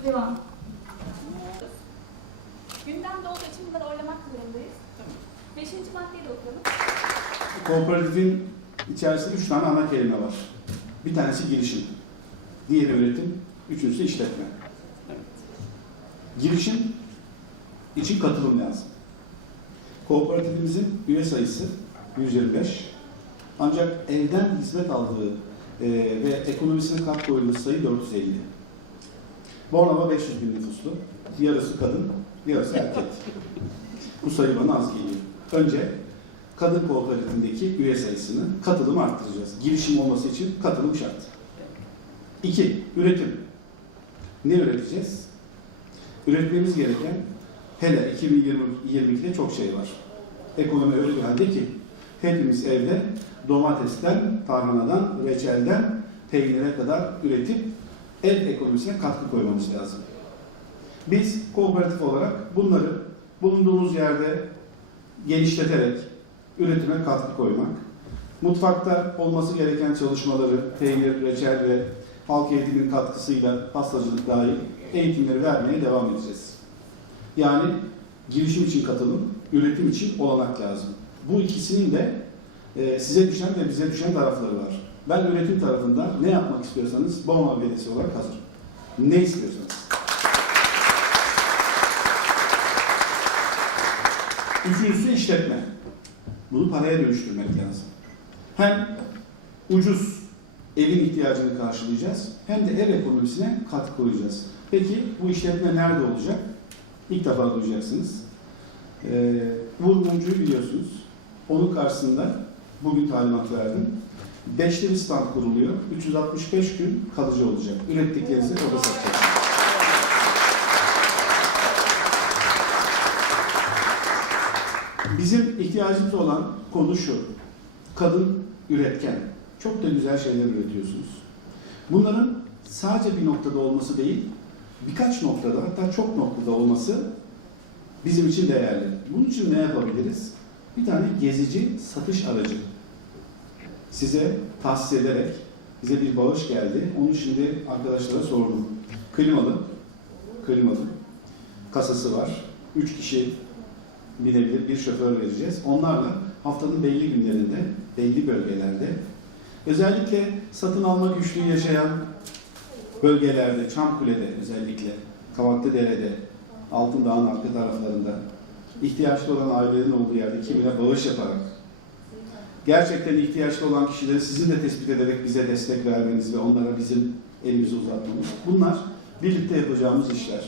Devam. Gündemde olduğu için bunları oylamak zorundayız. Beşinci maddeyi de okuyalım. Kooperatifin içerisinde üç tane ana kelime var. Bir tanesi girişim, diğeri üretim, üçüncüsü işletme. Girişim için katılım lazım. Kooperatifimizin üye sayısı 125. Ancak evden hizmet aldığı e, ve ekonomisine katkı koyulduğu sayı 450. Bornova 500 bin nüfuslu. Yarısı kadın, yarısı erkek. Bu sayı bana az geliyor. Önce kadın kooperatifindeki üye sayısını, katılımı arttıracağız. Girişim olması için katılım şart. İki, üretim. Ne üreteceğiz? Üretmemiz gereken hele 2022'de çok şey var. Ekonomi öyle bir halde ki hepimiz evde domatesten, tarhanadan, reçelden, peynire kadar üretip ev ekonomisine katkı koymamız lazım. Biz kooperatif olarak bunları bulunduğumuz yerde genişleterek üretime katkı koymak, mutfakta olması gereken çalışmaları peynir, reçel ve halk eğitimin katkısıyla pastacılık dahil eğitimleri vermeye devam edeceğiz. Yani girişim için katılım, üretim için olanak lazım. Bu ikisinin de e, size düşen ve bize düşen tarafları var. Ben üretim tarafında ne yapmak istiyorsanız Boma Belediyesi olarak hazırım. Ne istiyorsanız. Üçüncüsü işletme. Bunu paraya dönüştürmek lazım. Hem ucuz evin ihtiyacını karşılayacağız hem de ev ekonomisine katkı koyacağız. Peki bu işletme nerede olacak? İlk defa duyacaksınız. Ee, Uğur Mumcu'yu biliyorsunuz. Onun karşısında bugün talimat verdim. Beşli bir stand kuruluyor. 365 gün kalıcı olacak. Ürettiklerinizi orada satacaksınız. Bizim ihtiyacımız olan konu şu. Kadın üretken. Çok da güzel şeyler üretiyorsunuz. Bunların sadece bir noktada olması değil, birkaç noktada hatta çok noktada olması bizim için değerli. Bunun için ne yapabiliriz? Bir tane gezici satış aracı size tahsis ederek bize bir bağış geldi. Onu şimdi arkadaşlara sordum. Klimalı, klimalı kasası var. Üç kişi binebilir bir şoför vereceğiz. Onlarla haftanın belli günlerinde, belli bölgelerde özellikle satın alma güçlüğü yaşayan bölgelerde, Çamkule'de özellikle, Kavaklıdere'de, Altın Dağ'ın arka taraflarında ihtiyaçlı olan ailelerin olduğu yerde kimine bağış yaparak gerçekten ihtiyaçlı olan kişileri sizin de tespit ederek bize destek vermeniz ve onlara bizim elimizi uzatmamız. Bunlar birlikte yapacağımız işler.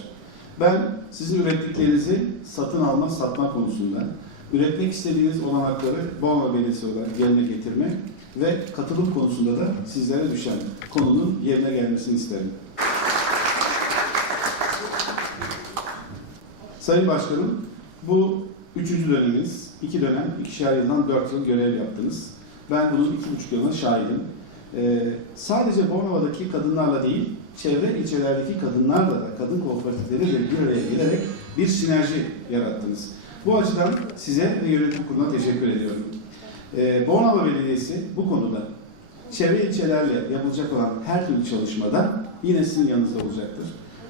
Ben sizin ürettiklerinizi satın alma, satma konusunda, üretmek istediğiniz olanakları Boğma Belediyesi olarak yerine getirmek ve katılım konusunda da sizlere düşen konunun yerine gelmesini isterim. Sayın Başkanım, bu üçüncü döneminiz. iki dönem, ikişer yıldan dört yıl görev yaptınız. Ben bunun iki buçuk yılına şahidim. Ee, sadece Bornova'daki kadınlarla değil, çevre ilçelerdeki kadınlarla da, kadın kooperatifleri bir araya gelerek bir sinerji yarattınız. Bu açıdan size ve yönetim kuruluna teşekkür ediyorum. Ee, Bornova Belediyesi bu konuda çevre ilçelerle yapılacak olan her türlü çalışmada yine sizin yanınızda olacaktır.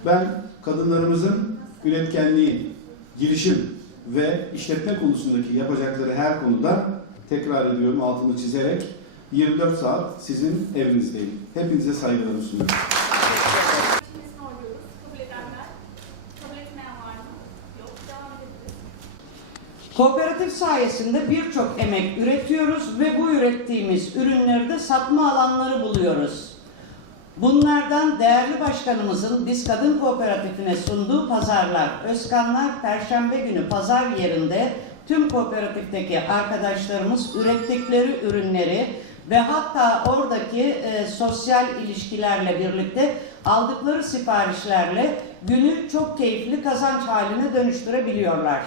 Ben kadınlarımızın üretkenliği, girişim ve işletme konusundaki yapacakları her konuda tekrar ediyorum altını çizerek 24 saat sizin evinizdeyim. Hepinize saygılarımı sunuyorum. Kooperatif sayesinde birçok emek üretiyoruz ve bu ürettiğimiz ürünleri de satma alanları buluyoruz. Bunlardan değerli başkanımızın biz kadın kooperatifine sunduğu pazarlar, Özkanlar Perşembe günü pazar yerinde tüm kooperatifteki arkadaşlarımız ürettikleri ürünleri ve hatta oradaki e, sosyal ilişkilerle birlikte aldıkları siparişlerle günü çok keyifli kazanç haline dönüştürebiliyorlar.